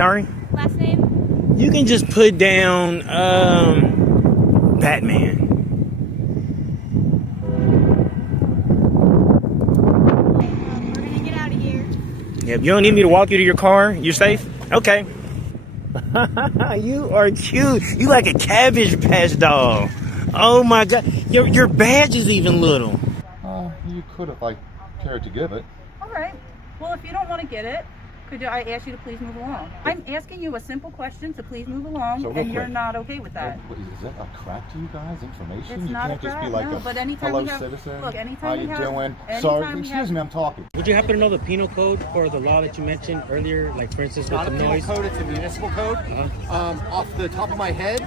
Sorry? Last name? You can just put down, Batman. We're gonna get out of here. Yep, you don't need me to walk you to your car? You're safe? Okay. You are cute. You like a Cabbage Patch doll. Oh my God. Your badge is even little. You could if I cared to give it. All right. Well, if you don't want to get it, could I ask you to please move along? I'm asking you a simple question to please move along, So and you're not okay with that. Is that a crack to you guys? Information? It's you not can't a just crack, be like no, a but anytime hello we have, citizen. look, anytime How we you have, doing? anytime Sorry, we excuse have, me, I'm talking. Would you happen to know the penal code for the law that you mentioned earlier? Like, for instance, with the noise? Code, it's a municipal code. Off the top of my head,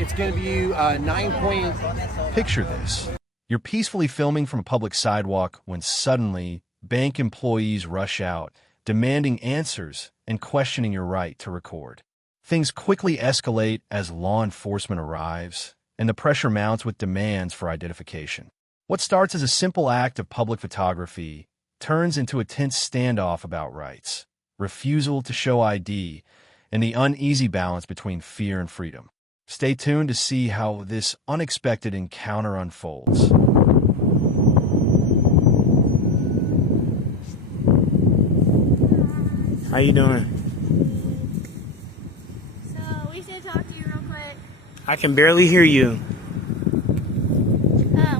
it's going to be 9 Picture this. You're peacefully filming from a public sidewalk when suddenly bank employees rush out, demanding answers and questioning your right to record. Things quickly escalate as law enforcement arrives, and the pressure mounts with demands for identification. What starts as a simple act of public photography turns into a tense standoff about rights, refusal to show ID, and the uneasy balance between fear and freedom. Stay tuned to see how this unexpected encounter unfolds. How you doing? So, we need to talk to you real quick. I can barely hear you.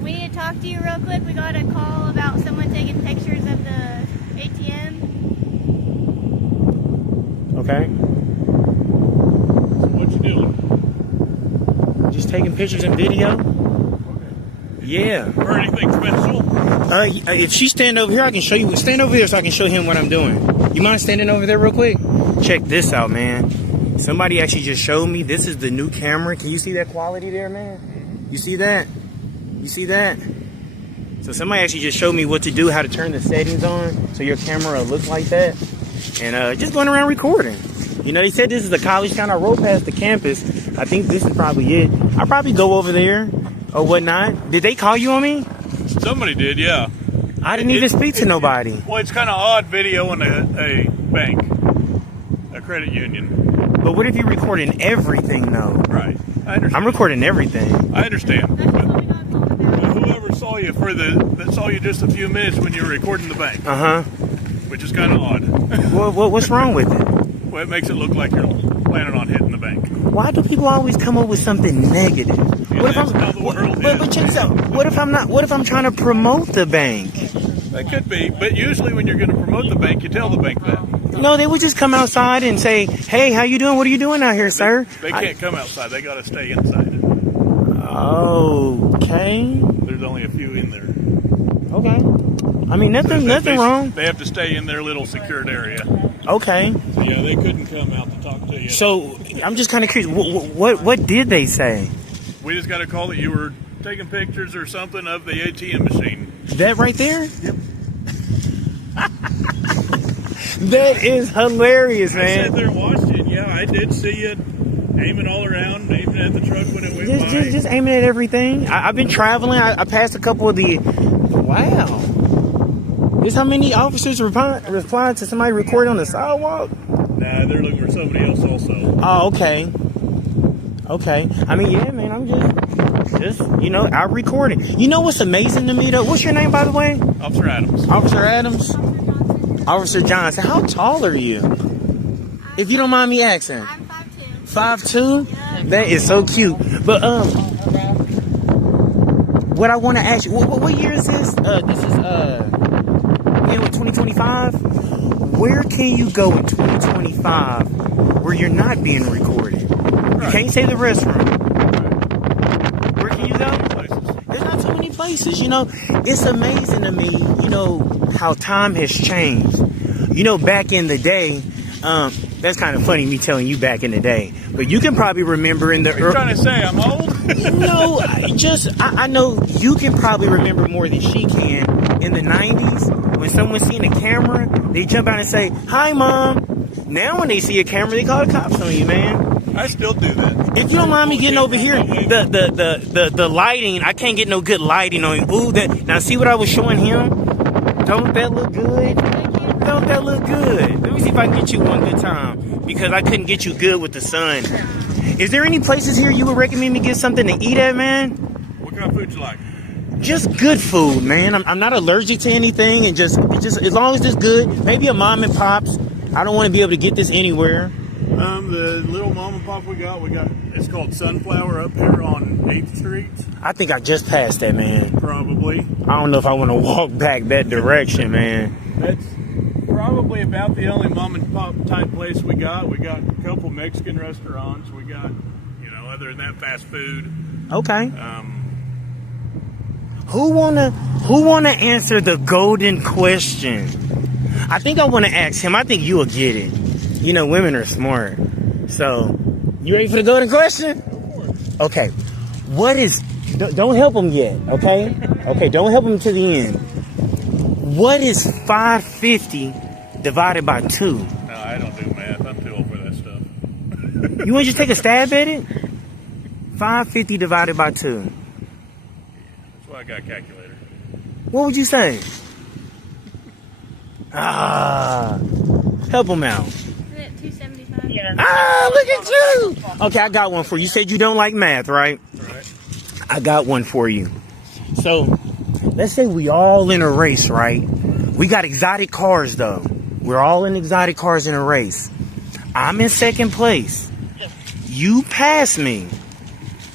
We need to talk to you real quick. We got a call about someone taking pictures of the ATM. Okay. What you doing? Just taking pictures and video? Yeah. Or anything special? If she stand over here, I can show you. Stand over here so I can show him what I'm doing. You mind standing over there real quick? Check this out, man. Somebody actually just showed me. This is the new camera. Can you see that quality there, man? You see that? You see that? So somebody actually just showed me what to do, how to turn the settings on so your camera will look like that. And just going around recording. You know, they said this is the college town. I rode past the campus. I think this is probably it. I'll probably go over there or whatnot. Did they call you on me? Somebody did, yeah. I didn't even speak to nobody. Well, it's kind of odd video in a bank, a credit union. But what if you're recording everything, though? Right. I understand. I'm recording everything. I understand. But whoever saw you that saw you just a few minutes when you were recording the bank. Uh-huh. Which is kind of odd. What's wrong with it? Well, it makes it look like you're planning on hitting the bank. Why do people always come up with something negative? Yeah, What if that's I'm? how the world But check this out. What if I'm not? What if I'm trying to promote the bank? That could be, but usually when you're going to promote the bank, you tell the bank that. No, they would just come outside and say, "Hey, how you doing? What are you doing out here, sir?" They can't come outside. They got to stay inside. Okay. There's only a few in there. Okay. I mean, nothing wrong. They have to stay in their little secured area. Okay. So yeah, they couldn't come out to talk to you. So I'm just kind of curious. What did they say? We just got a call that you were taking pictures or something of the ATM machine. That right there? Yep. That is hilarious, I man. sat there and watched it. Yeah, I did see you aiming all around, aiming at the truck when it went by. Just aiming at everything. I've been traveling. I passed a couple of the. Wow. This how many officers replied to somebody recording on the sidewalk? Nah, they're looking for somebody else also. Oh, okay. Okay. I mean, yeah, man. I'm just out recording. You know what's amazing to me though? What's your name, by the way? Officer Adams. Officer Adams. Officer Johnson. How tall are you? If you don't mind me asking. I'm 5'2". 5'2"? Yeah. That is so cute. But what I want to ask you, what year is this? This is 2025. Where can you go in 2025 where you're not being recorded? Right. You can't say the restroom. Right. Where can you go? There's not so many places. You know, it's amazing to me. You know how time has changed. You know, back in the day. That's kind of funny, me telling you back in the day. But you can probably remember in the... You're trying to say I'm old? No, I know you can probably remember more than she can. In the 90s, when someone seen a camera, they jump out and say, "Hi, Mom." Now when they see a camera, they call the cops on you, man. I still do that. If you don't mind me getting over here, the lighting, I can't get no good lighting on you. Ooh, now see what I was showing him? Don't that look good? Don't that look good? Let me see if I can get you one good time, because I couldn't get you good with the sun. Is there any places here you would recommend me get something to eat at, man? What kind of food you like? Just good food, man. I'm not allergic to anything, and just as long as it's good. Maybe a mom and pops. I don't want to be able to get this anywhere. The little mom and pop we got, it's called Sunflower up here on 8th Street. I think I just passed that, man. Probably. I don't know if I want to walk back that direction, man. That's probably about the only mom and pop type place we got. We got a couple Mexican restaurants. We got, other than that, fast food. Okay. Who wanna answer the golden question? I think I want to ask him. I think you will get it. Women are smart. So, you ready for the golden question? Okay. What is... Don't help him yet, okay? Okay, don't help him to the end. What is 550 divided by 2? No, I don't do math. I'm too old for that stuff. You want to just take a stab at it? 550 divided by 2. That's why I got a calculator. What would you say? Help him out. Is it 275? Yeah. Look at you. Okay, I got one for you. You said you don't like math, right? Right. I got one for you. So, let's say we all in a race, right? We got exotic cars, though. We're all in exotic cars in a race. I'm in second place. You pass me.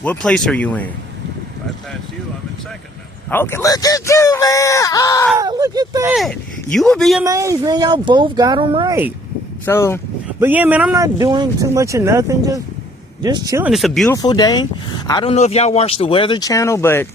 What place are you in? If I pass you, I'm in second now. Okay, look at you, man. Look at that. You would be amazed, man. Y'all both got them right. So, but yeah, man, I'm not doing too much of nothing. Just chilling. It's a beautiful day. I don't know if y'all watch the Weather Channel, but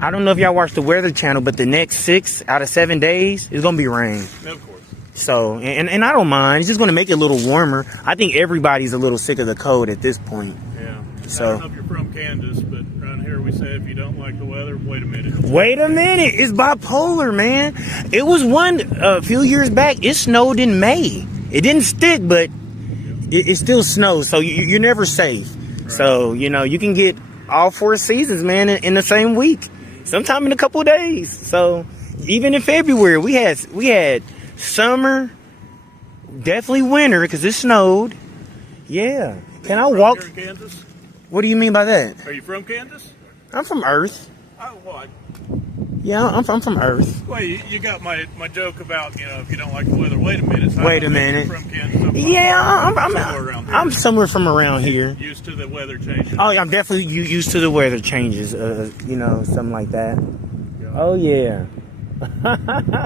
I don't know if y'all watch the Weather Channel, but the next 6 out of 7 days is gonna be rain. Of course. So, and I don't mind. It's just gonna make it a little warmer. I think everybody's a little sick of the cold at this point. Yeah. So, I don't know if you're from Kansas, but around here we say if you don't like the weather, wait a minute. Wait a minute. It's bipolar, man. It was a few years back. It snowed in May. It didn't stick, but it still snows. So you're never safe. Right. So, you can get all 4 seasons, man, in the same week. Sometime in a couple of days. So even in February, we had summer, definitely winter because it snowed. Yeah. Can I walk? Here in Kansas? What do you mean by that? Are you from Kansas? I'm from Earth. Oh, what? Yeah, I'm from Earth. Well, you got my joke about, if you don't like the weather, wait a minute. So Wait a minute. You're from Kansas. Yeah, I'm somewhere from around here. Used to the weather changes. Oh, yeah, I'm definitely used to the weather changes, something like that. Yeah. Oh, yeah.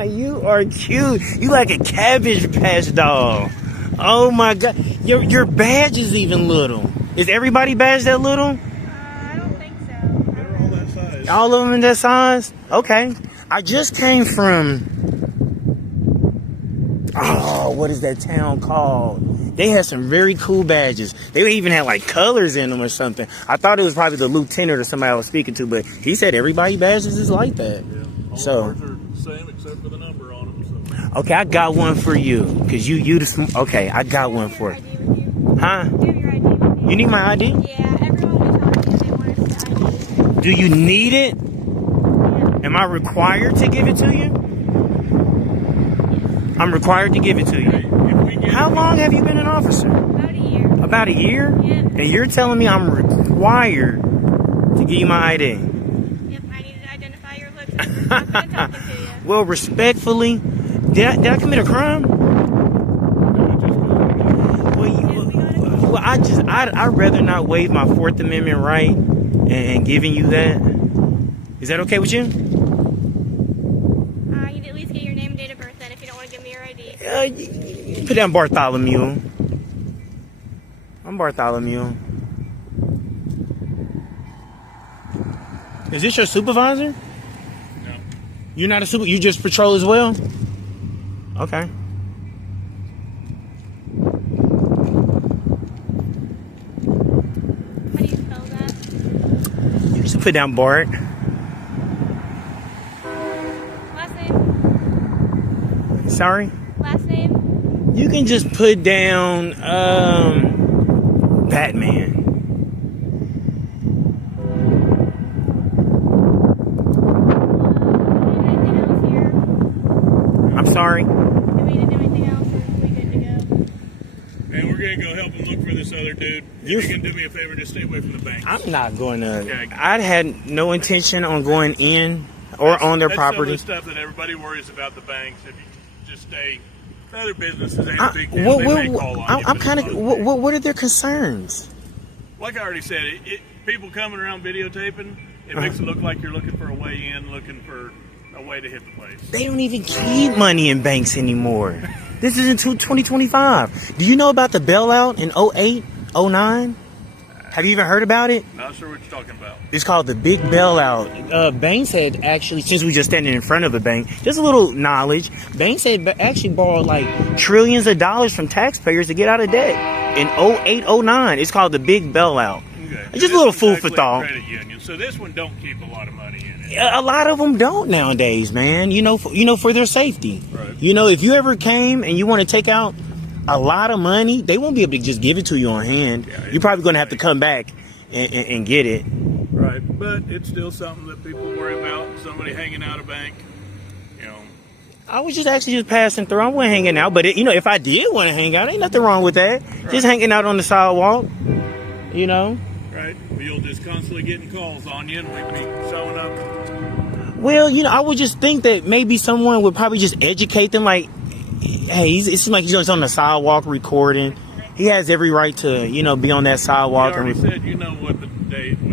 You are cute. You like a Cabbage Patch doll. Oh, my God. Your badge is even little. Is everybody badge that little? I don't think so. They're all that size. All of them in that size? Okay. I just came from... what is that town called? They had some very cool badges. They even had like colors in them or something. I thought it was probably the lieutenant or somebody I was speaking to, but he said everybody badges is like that. Yeah. All So ours are the same except for the number on them. So. okay, I got one for you because okay, I got one for you. Huh? Do you have your ID with you? You need my ID? Yeah, everyone we talk to, they want us to ID. Do you need it? Yeah. Am I required to give it to you? I'm required to give it to you. How long have you been an officer? About a year. About a year? Yeah. And you're telling me I'm required to give you my ID? Yep, I need to identify your looks. I'm not talking to you. Well, respectfully, did I commit a crime? Well, I'd rather not waive my 4th Amendment right and giving you that. Is that okay with you? You need to at least get your name and date of birth then if you don't want to give me your ID. You put down Bartholomew. I'm Bartholomew. Is this your supervisor? No. You're not a super. You just patrol as well? Okay. How do you spell that? You just put down Bart. Last name? Sorry? Last name? You can just put down Batman. Anything else here? gonna go help them look for this other dude. You can do me a favor, just stay away from the bank. I'm not going to. Okay. I had no intention on going in or on their property. That's some of the stuff that everybody worries about the banks. If you just stay, other businesses ain't a big deal. They may call on you, I'm but kind it's of. not a big What are their concerns? Like I already said, people coming around videotaping, it makes it look like you're looking for a way in, looking for a way to hit the place. They don't even keep money in banks anymore. This is in 2025. Do you know about the bailout in 08, 09? Have you even heard about it? Not sure what you're talking about. It's called the big bailout. Banks had actually, since we just standing in front of a bank, just a little knowledge, banks had actually borrowed like trillions of dollars from taxpayers to get out of debt in 08, 09. It's called the big bailout. Okay. It's just a little food for thought. Credit union, so this one don't keep a lot of money in it. A lot of them don't nowadays, man. For their safety. Right. If you ever came and you want to take out a lot of money, they won't be able to just give it to you on hand. Yeah, You're probably going to have to come back and get it. Right, but it's still something that people worry about. Somebody hanging out a bank, I was just actually just passing through. I wasn't hanging out, but if I did want to hang out, ain't nothing wrong with that. Right. Just hanging out on the sidewalk, Right, well, you'll just constantly getting calls on you, and we'd be showing up. Well, I would just think that maybe someone would probably just educate them, like, hey, it seems like he's just on the sidewalk recording. He has every right to, be on that sidewalk. You already said what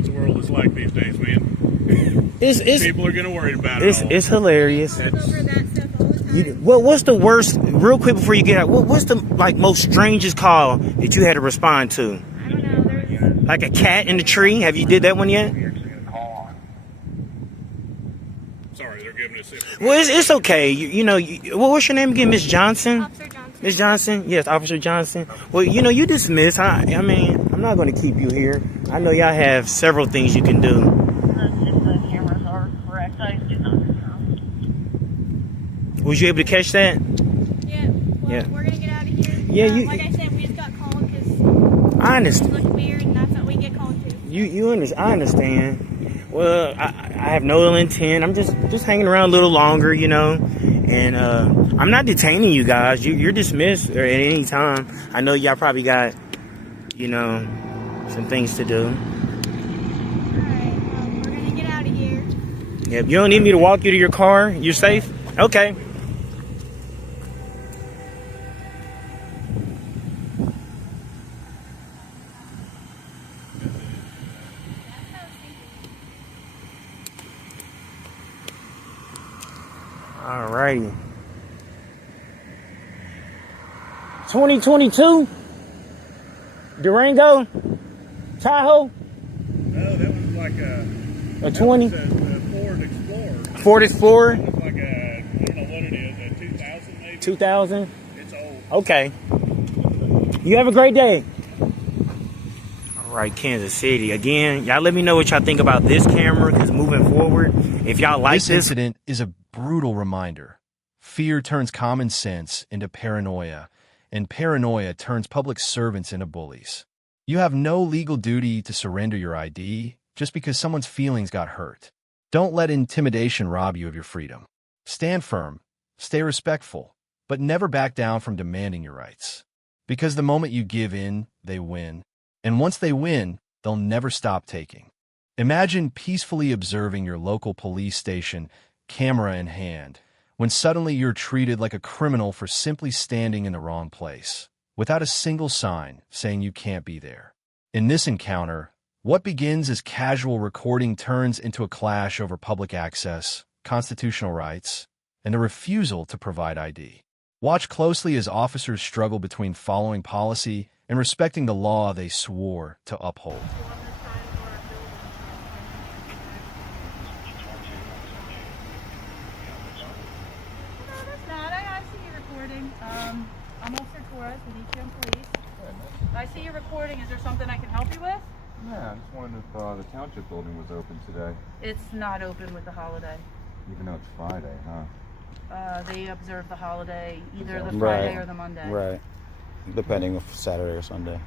the world is like these days, man. People are gonna worry about it. It's hilarious. Over that stuff all the time. What's the worst? Real quick before you get out, what's the most strangest call that you had to respond to? I don't know. There's Like a cat in the tree? Have you did that one yet? Sorry, they're giving us it. Well, it's okay. What's your name again, Miss Johnson? Officer Johnson. Miss Johnson? Yes, Officer Johnson. Well, you dismiss. I mean, I'm not going to keep you here. I know y'all have several things you can do. If the cameras are correct, I do not know. Was you able to catch that? Yeah. Well, Yeah. we're gonna get out of here. Yeah, Like I said, we just got called because I it understand. looked weird, and that's what we get called to. I understand. Well, I have no ill intent. I'm just hanging around a little longer, and I'm not detaining you guys. You're dismissed at any time. I know y'all probably got, some things to do. All right. Well, we're gonna get out of here. Yep. You don't need me to walk you to your car? You're safe? Okay. Alrighty. 2022 Durango Tahoe. No, that was like A 20 a Ford Explorer. Ford Explorer. It was like I don't know what it is, a 2000 maybe. 2000. It's old. Okay. You have a great day. All right, Kansas City. Again, y'all let me know what y'all think about this camera, because moving forward, if y'all like This incident is a brutal reminder. Fear turns common sense into paranoia, and paranoia turns public servants into bullies. You have no legal duty to surrender your ID just because someone's feelings got hurt. Don't let intimidation rob you of your freedom. Stand firm, stay respectful, but never back down from demanding your rights. Because the moment you give in, they win. And once they win, they'll never stop taking. Imagine peacefully observing your local police station, camera in hand, when suddenly you're treated like a criminal for simply standing in the wrong place, without a single sign saying you can't be there. In this encounter, what begins as casual recording turns into a clash over public access, constitutional rights, and a refusal to provide ID. Watch closely as officers struggle between following policy and respecting the law they swore to uphold. I see you recording. I'm Officer Torres with ETM Police. I see you recording. Is there something I can help you with? Yeah, I just wondered if the township building was open today, It's not open with the holiday. even though it's Friday, huh? They observe the holiday either the Right. Friday or the Monday. Right. Depending if Saturday or Sunday.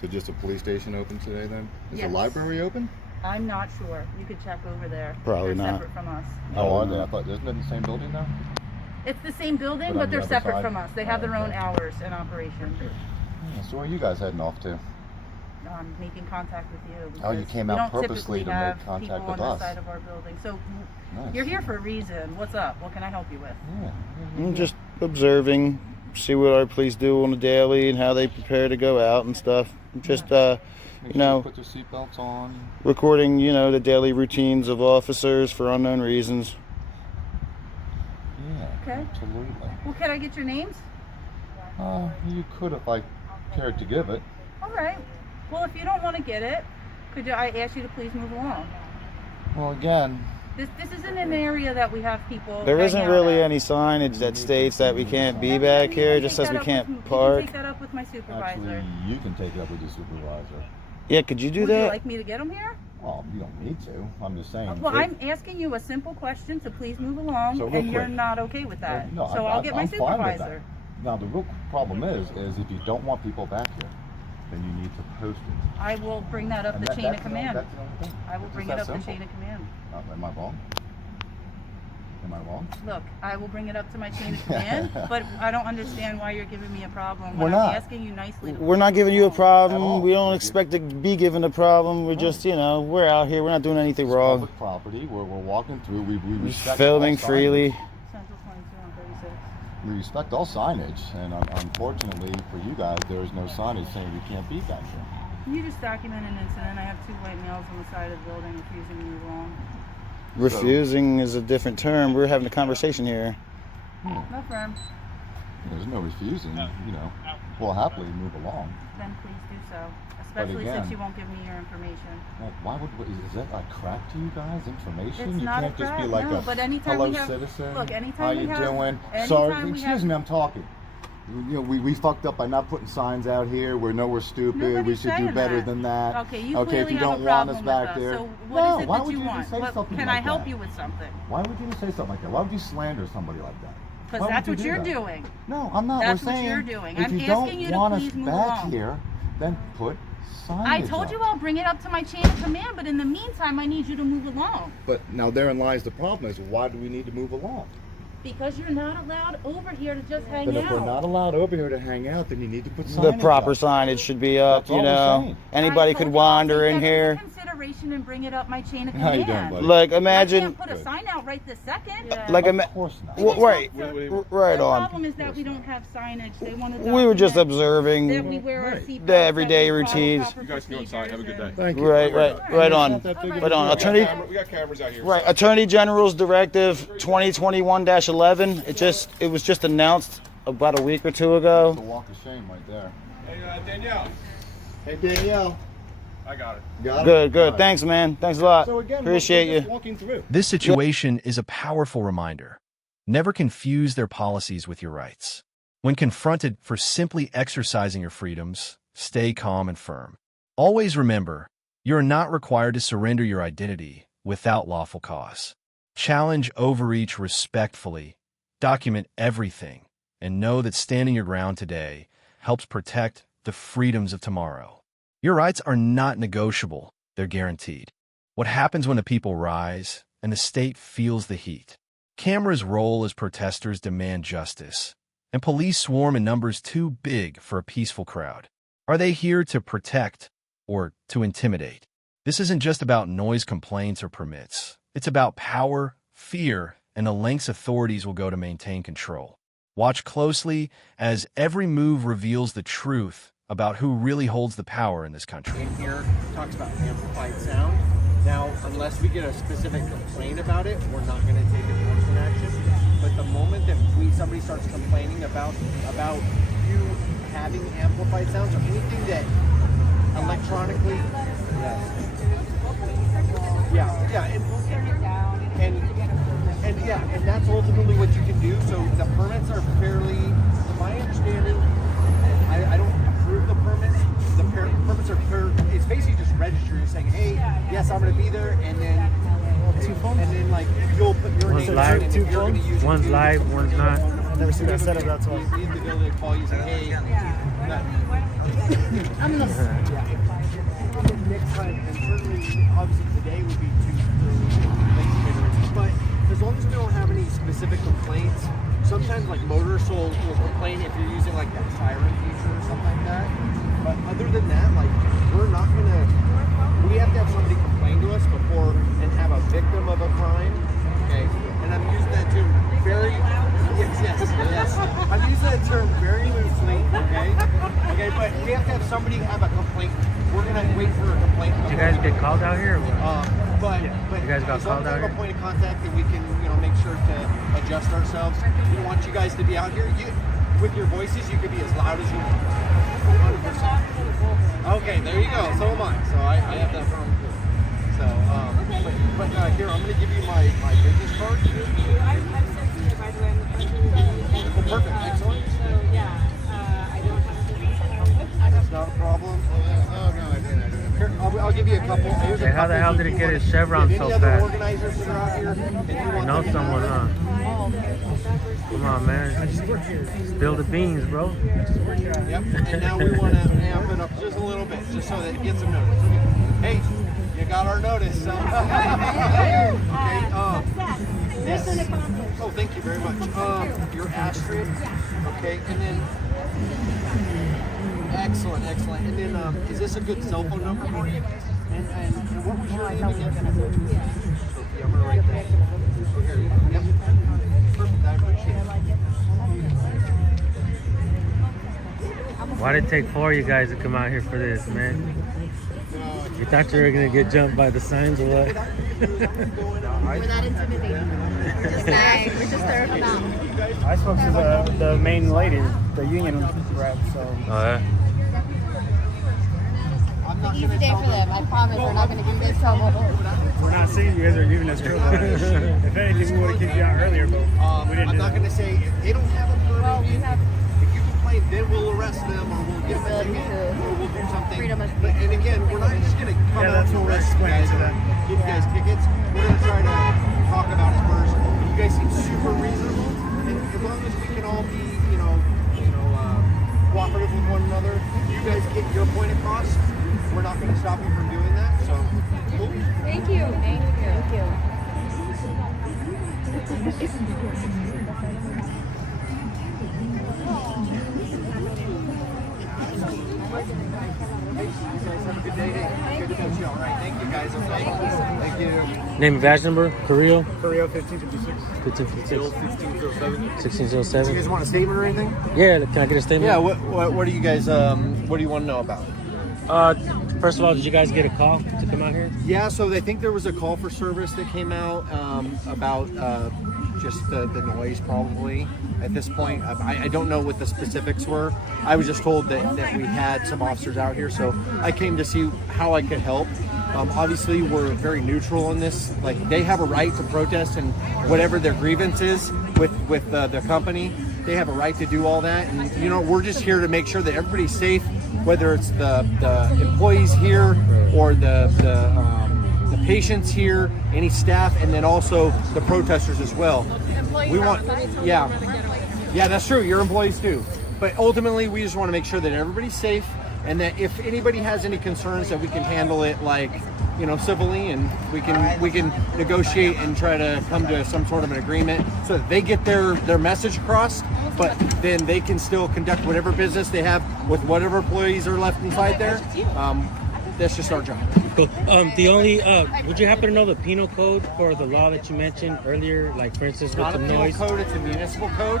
So just a police station open today then? Is Yes. the library open? I'm not sure. You could check over there. Probably They're not. separate from us. Oh, are they? I thought, isn't it the same building now? It's the same building, But but on they're the other separate side? from us. They have Oh, their own okay. hours in operation. Yeah, so where are you guys heading off to? Making contact with you. Oh, you because came we out don't purposely typically to make have contact people with on us. the side of our building. So Nice. you're here for a reason. What's up? What can I help you with? Yeah. I'm just observing, see what our police do on the daily and how they prepare to go out and stuff. Just, Make you sure know, put their seatbelts on. recording, you know, the daily routines of officers for unknown reasons. Yeah. Okay. Absolutely. Well, can I get your names? You could if I cared to give it. All right. Well, if you don't want to get it, could I ask you to please move along? Well, again, This isn't an area that we have people. There hang isn't out really at. any signage that states that we can't be Then back you here, can just take as we that up can't with- You park. can take that up with my supervisor. actually, you can take it up with your supervisor. Yeah, could you do Would you that? like me to get them here? Well, you don't need to. I'm just saying. Well, if- I'm asking you a simple question to please move along, So real and you're quick. not okay with that. No, So I'll get my I'm fine with that. supervisor. Now, the real problem is if you don't want people back here, then you need to post it. I will bring that up And the chain of that's command. That's the only thing. I will It's bring just it up that the simple. chain of command. Am I wrong? Am I wrong? Look, I will bring it up to my chain of command, but I don't understand why you're giving me a problem. We're when not. I'm asking you nicely. To We're not giving you a At all. problem. We don't expect to be given a problem. We're just, you know, we're out here. We're not doing anything It's wrong. public property. We're walking through. We We're respect filming all signage. freely. Central 22 on 36. We respect all signage, and unfortunately for you guys, there is no signage saying we can't be back here. Can you just document an incident? I have 2 white males on the side of the building refusing to move along. Refusing is a different term. We're having a conversation here. No firm. There's no refusing. You know, we'll happily move along. Then please do so. Especially again- since you won't give me your information. Well, why would is that like crack to you guys? Information? It's You not a can't just be crack, like no, a but anytime hello we have- citizen. look, anytime how we you have- doing? anytime Sorry, we excuse have- me, I'm talking. You know, we fucked up by not putting signs out here. We know we're stupid. we Nobody's should do saying better that. than that. Okay, you okay, clearly if you have don't a want problem us with back us. there. So what is it why that would you even want? say What, something can like I help that? you with something? Why would you say something like that? Why would you slander somebody like that? Because Why that's would what you you're do that? doing. No, I'm not. That's We're what saying you're doing. if I'm you asking you don't to want please us move back along. here, then put signage I told up. you I'll bring it up to my chain of command, but in the meantime, I need you to move along. But now therein lies the problem: is why do we need to move along? Because you're not allowed over here to just hang But out. if we're not allowed over here to hang out, then you need to put signage The proper up. signage should be up, That's you all we're know. saying. Anybody I could told you I'll wander take in that here. into consideration and bring it up my chain of How command. you doing, buddy? Like, I imagine, can't put a sign out right this second. like, Of course not. well, right, The right on. problem is that we don't have signage. They want to. We were just that we observing. wear our Right. seatbelts, The everyday that we follow routines. proper You guys can go inside. Have a good day. procedures, Thank you. Right on. Right on. Attorney, We got cameras out here. right. Attorney General's Directive 2021-11. It was just announced about a week or two It's a ago. walk of shame right there. Hey, Danielle. Hey Danielle. I got it. Got it? Good. All right. Thanks, man. Thanks a lot. So again, Appreciate we're just you. walking through. This situation is a powerful reminder. Never confuse their policies with your rights. When confronted for simply exercising your freedoms, stay calm and firm. Always remember, you are not required to surrender your identity without lawful cause. Challenge overreach respectfully. Document everything, and know that standing your ground today helps protect the freedoms of tomorrow. Your rights are not negotiable, they're guaranteed. What happens when the people rise and the state feels the heat? Cameras roll as protesters demand justice, and police swarm in numbers too big for a peaceful crowd. Are they here to protect or to intimidate? This isn't just about noise complaints or permits. It's about power, fear, and the lengths authorities will go to maintain control. Watch closely as every move reveals the truth about who really holds the power in this country. In here talks about amplified sound. Now, unless we get a specific complaint about it, we're not going to take enforcement action. But the moment that somebody starts complaining about you having amplified sounds or anything that electronically, and that's ultimately what you can do. So the permits are fairly, to my understanding, I don't approve the permits. The permits are it's basically just registering, saying, hey, yes, I'm going to be there, and then like you'll put your One's name live, in, and if you're going to use it, one's live, one's not. I've never seen that setup. That's why. You need to go to call you, say, hey, I'm gonna. Next time, and certainly, obviously today would be too early, but as long as we don't have any specific complaints, sometimes like motorists will complain if you're using like that siren feature or something like that. we have to have somebody have a complaint. We're gonna wait for a complaint. Did you guys get called out here? Or what? But You guys got as long called as out we have here? a point of contact that we can, make sure to adjust ourselves. We want you guys to be out here. With your voices, you can be as loud as you want. 100%. Okay, there you go. So am I. So I have that problem too. So, but here, I'm going to give you my business card. I've sent you, by the way. Oh, perfect. Excellent. So, yeah, I don't have to. That's not a problem. Oh, no, I didn't. Here, I'll give you a couple. Here's a Hey, how couple the hell if did you he get want- his chevron if so any other fast? organizers that are out here, and you You want know them to someone, know- huh? Come on, man. Spill the beans, bro. Yep. And now we want to amp it up just a little bit, just so that it gets some notice. Okay. Hey, you got our notice. So. Okay. Yes. Oh, thank you very much. Your asterisk. Okay. And then. Excellent, excellent. And then, is this a good cell phone number for you? And what was your name again? Sophie, I'm gonna write that. Okay. Yep. Perfect. I appreciate it. Why did it take 4 of you guys to come out here for this, man? You thought you were gonna get jumped by the signs or what? We're not intimidating. We're just there. We're just there for now. I spoke to the main lady, the union rep, so. Oh, yeah? Easy day for them. I promise we're not going to give you guys trouble. We're not saying you guys are giving us trouble. If anything, we would have kicked you out earlier, but we didn't I'm do not that. going to say if they don't have a permit. Well, we have If you complain, then we'll arrest them or we'll give them a ability ticket to or we'll do something. freedom of But, and again, we're not just going to come Yeah, out that's and what we're arrest you explaining guys to or them. give you guys tickets. We're going to try to talk about it first. And you guys seem super reasonable. And as long as we can all be, cooperative with one another, you guys get your point across. We're not going to stop you from doing that. So, cool. Thank you. Thank you. Thank you. Have a good day. Hey, good to meet you. All right. Thank you, guys. Okay. Thank you. Name and badge number? Carrillo? Korea 1556. 1556. 1607. 1607. You guys want a statement or anything? Yeah, can I get a statement? Yeah. What do you guys? What do you want to know about? First of all, did you guys get a call to come out here? Yeah. So I think there was a call for service that came out about just the noise, probably. At this point, I don't know what the specifics were. I was just told that we had some officers out here, so I came to see how I could help. Obviously, we're very neutral on this. Like, they have a right to protest and whatever their grievance is with the company. They have a right to do all that, and we're just here to make sure that everybody's safe, whether it's the employees here or the patients here, any staff, and then also the protesters as well. We want, yeah, that's true. Your employees too. But ultimately, we just want to make sure that everybody's safe, and that if anybody has any concerns, that we can handle it civilly, and we can negotiate and try to come to some sort of an agreement so that they get their message across, but then they can still conduct whatever business they have with whatever employees are left inside there. That's just our job. Cool. Would you happen to know the penal code for the law that you mentioned earlier? Like, for instance, It's with not the a penal noise? code, it's a municipal code.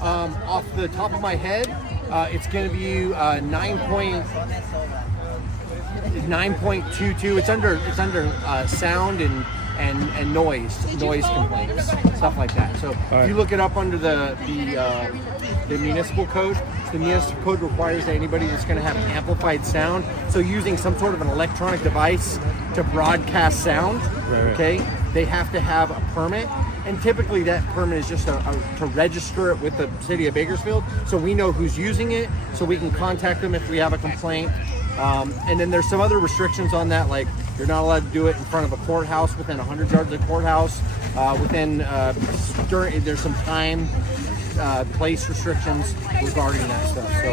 Off the top of my head, it's going to be 9.22. It's under sound and noise complaints, stuff like that. So if you look it up under the municipal code, the municipal code requires that anybody that's going to have amplified sound, so using some sort of an electronic device to broadcast sound, okay, they have to have a permit. And typically that permit is just to register it with the city of Bakersfield, so we know who's using it, so we can contact them if we have a complaint. And then there's some other restrictions on that, like you're not allowed to do it in front of a courthouse within 100 yards of the courthouse. There's some time, place restrictions regarding that stuff. So,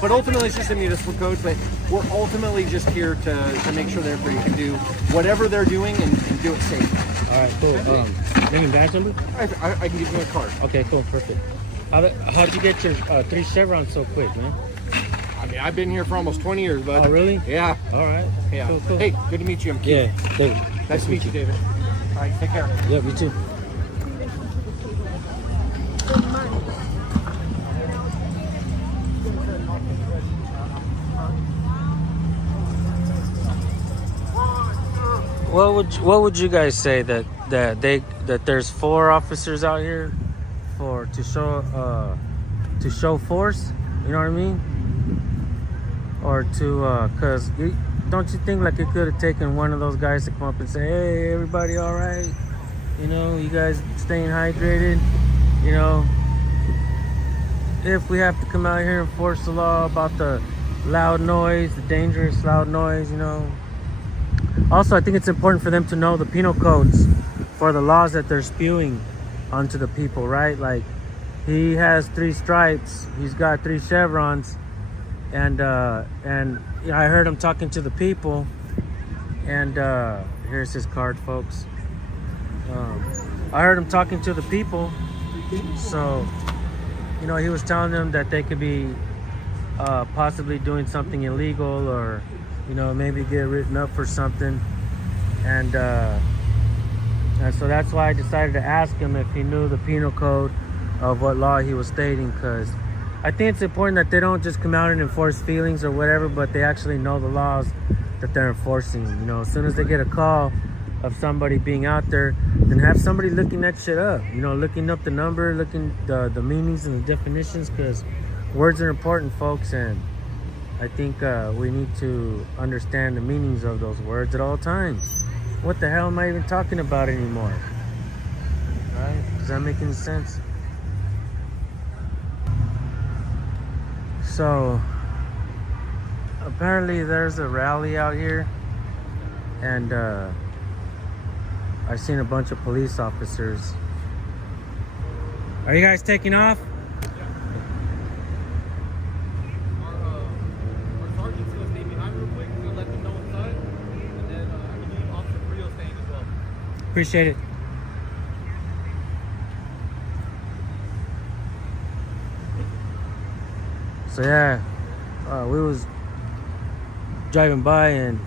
but ultimately it's just a municipal code. But we're ultimately just here to make sure that everybody can do whatever they're doing and do it safely. All right, cool. Name and badge number? I can give you a card. Okay, cool, perfect. How'd you get your 3 chevrons so quick, man? I mean, I've been here for almost 20 years, bud. Oh, really? Yeah. All right. Yeah. Cool. Hey, good to meet you. I'm Keith. Yeah, David. Nice to meet you, David. All right, take care. Yeah, you too. What would you guys say that there's 4 officers out here to show force? You know what I mean? Or to cause don't you think like it could have taken one of those guys to come up and say, hey, everybody all right? You know, you guys staying hydrated? You know, if we have to come out here and enforce the law about the loud noise, the dangerous loud noise, you know. Also, I think it's important for them to know the penal codes for the laws that they're spewing onto the people, right? Like, he has 3 stripes, he's got 3 chevrons, and you know, I heard him talking to the people, and here's his card, folks. I heard him talking to the people, so, you know, he was telling them that they could be possibly doing something illegal, or, you know, maybe get written up for something, and so that's why I decided to ask him if he knew the penal code of what law he was stating, because I think it's important that they don't just come out and enforce feelings or whatever, but they actually know the laws that they're enforcing. You know, as soon as they get a call of somebody being out there, then have somebody looking that shit up, you know, looking up the number, looking the meanings and the definitions, because words are important, folks, and I think we need to understand the meanings of those words at all times. What the hell am I even talking about anymore? Right? Does that make any sense? So apparently there's a rally out here, and I've seen a bunch of police officers. Are you guys taking off? Appreciate it. So yeah, we was driving by and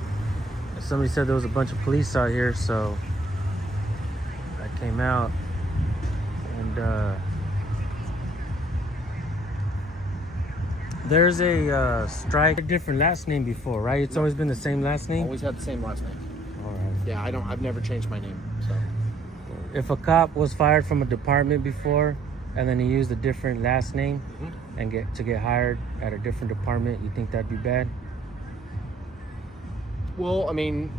somebody said there was a bunch of police out here, so I came out, and there's a strike, different last name before, right? It's always been the same last name? Always had the same last name. All right. Yeah, I've never changed my name, so. If a cop was fired from a department before and then he used a different last name and get hired at a different department, you think that'd be bad? Well, I mean,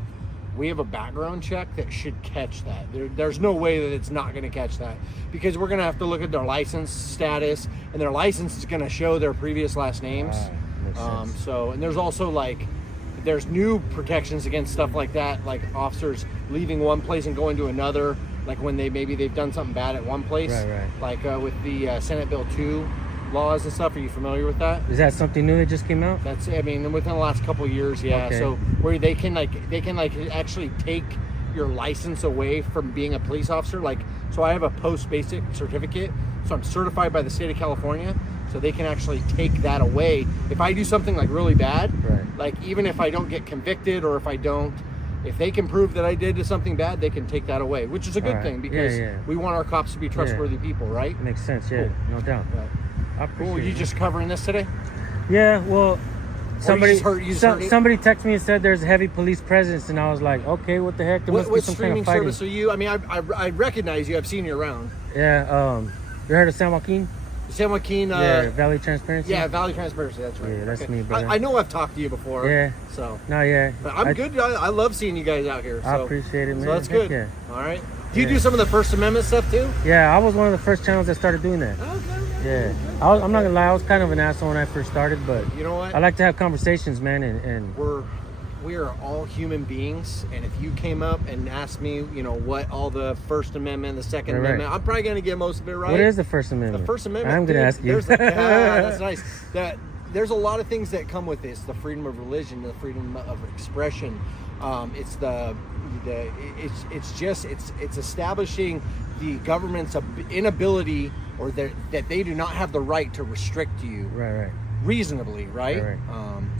we have a background check that should catch that. There's no way that it's not going to catch that, because we're going to have to look at their license status, and their license is going to show their previous last names. Makes sense. So, and there's also like, there's new protections against stuff like that, like officers leaving one place and going to another, like when they've done something bad at one place, right. Like with the Senate Bill 2 laws and stuff. Are you familiar with that? Is that something new that just came out? That's, I mean, within the last couple of years, yeah. Okay. So where they can actually take your license away from being a police officer. Like, so I have a post-basic certificate, so I'm certified by the state of California. So they can actually take that away if I do something like really bad. Right. Like, even if I don't get convicted, or if they can prove that I did something bad, they can take that away, which is a good thing, because we want our cops to be trustworthy people, right? Makes sense, yeah, Cool. No doubt. Right. I appreciate Cool. You it. just covering this today? Yeah, well, somebody somebody texted me and said there's heavy police presence, and I was like, okay, what the heck? There must be What some streaming kind of fighting. service are you? I mean, I recognize you. I've seen you around. Yeah, you heard of San Joaquin? San Joaquin. Yeah, Valley Transparency. Yeah, Valley Transparency. That's right. Yeah, that's okay. me, brother. I know I've talked to you before. Yeah. So. No, yeah. But I'm good. I love seeing you guys out here. So. I appreciate it, man. So that's Heck good. yeah. All right. Do you do some of the First Amendment stuff too? Yeah, I was one of the first channels that started doing that. Okay. Yeah. I'm not gonna lie, I was kind of an asshole when I first started, but you know what? I like to have conversations, man, and we are all human beings, and if you came up and asked me, you know, what all the First Amendment, the Second Amendment, I'm probably going to get most of it right. What is the First Amendment? The First Amendment. I'm going to ask you. That's nice. There's a lot of things that come with this: the freedom of religion, the freedom of expression. It's it's establishing the government's inability, or that they do not have the right to restrict you. Right. Reasonably, right? Right.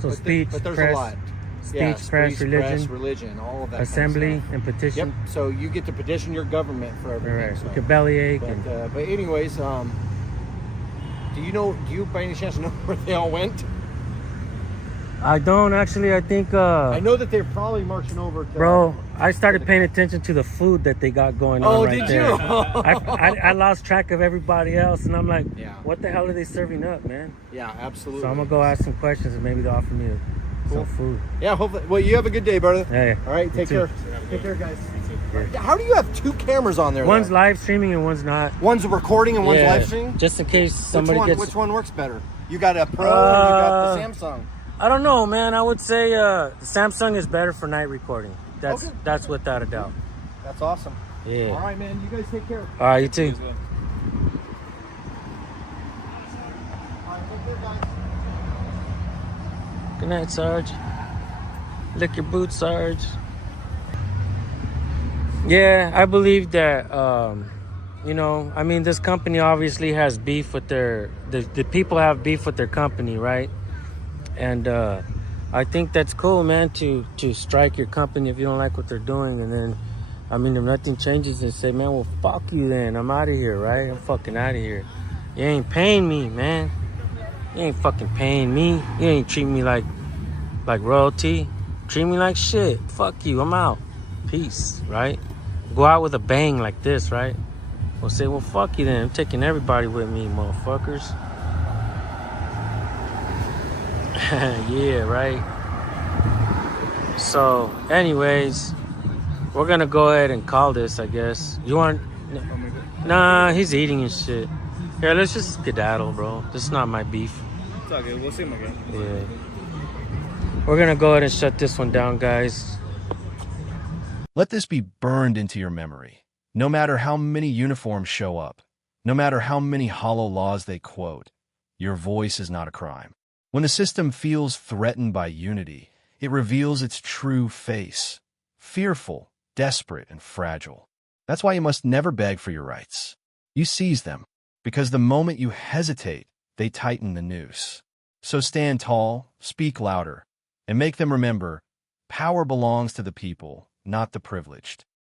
So speech, but there's press, a lot. Speech, press, religion, all of that. Assembly kind of stuff. and petition. Yep. So you get to petition your government for everything. Right. So. You can bellyache. But anyways, do you by any chance know where they all went? I don't actually. I think. I know that they're probably marching over to. Bro, I started paying attention to the food that they got going on right there. You? I lost track of everybody else, and I'm like, Yeah. what the hell are they serving up, man? Yeah, absolutely. So I'm gonna go ask some questions, and maybe they'll offer me some food. Yeah, hopefully. Well, you have a good day, brother. Yeah. All right, take care. Take care, guys. How do you have 2 cameras on there? One's though? live streaming and one's not. One's recording and one's live streaming? Just in case somebody gets... Which one works better? You got a Pro and you got the Samsung. I don't know, man. I would say the Samsung is better for night recording. That's without a doubt. That's awesome. Yeah. All right, man. You guys take care. All right, you too. Good night, Sarge. Lick your boots, Sarge. Yeah, I believe that, you know, I mean, this company obviously has beef with the people have beef with their company, right? And I think that's cool, man, to strike your company if you don't like what they're doing. And then, I mean, if nothing changes, they say, man, well, fuck you then. I'm out of here, right? I'm fucking out of here. You ain't paying me, man. You ain't fucking paying me. You ain't treating me like royalty. Treat me like shit. Fuck you. I'm out. Peace, right? Go out with a bang like this, right? We'll say, well, fuck you then. I'm taking everybody with me, motherfuckers. Yeah, right? So, anyways, we're gonna go ahead and call this, I guess. You want... Nah, he's eating his shit. Here, let's just skedaddle, bro. This is not my beef. It's all good. We'll see him again. Yeah. We're gonna go ahead and shut this one down, guys. Let this be burned into your memory. No matter how many uniforms show up, no matter how many hollow laws they quote, your voice is not a crime. When the system feels threatened by unity, it reveals its true face. Fearful, desperate, and fragile. That's why you must never beg for your rights. You seize them, because the moment you hesitate, they tighten the noose. So stand tall, speak louder, and make them remember, power belongs to the people, not the privileged.